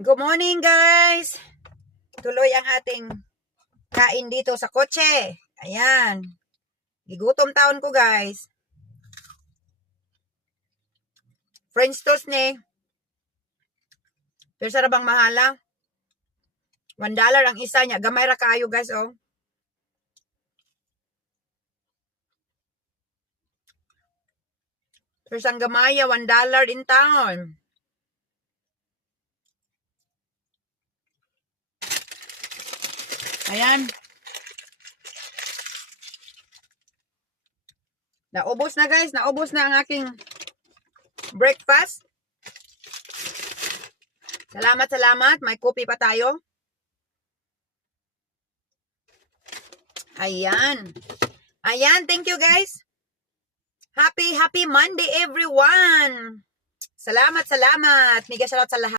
Good morning, guys! Tuloy ang ating kain dito sa kotse. Ayan. Gigutom taon ko, guys. French toast ni. Pero sarabang mahala. $1 ang isa niya. Gamay ra kayo, guys, oh. Pero sang gamaya, $1 in town. Ayan. Naubos na, guys. Naubos na ang aking breakfast. Salamat. May kopi pa tayo. Ayan. Thank you, guys. Happy Monday, everyone. Salamat. Mega shoutout sa lahat.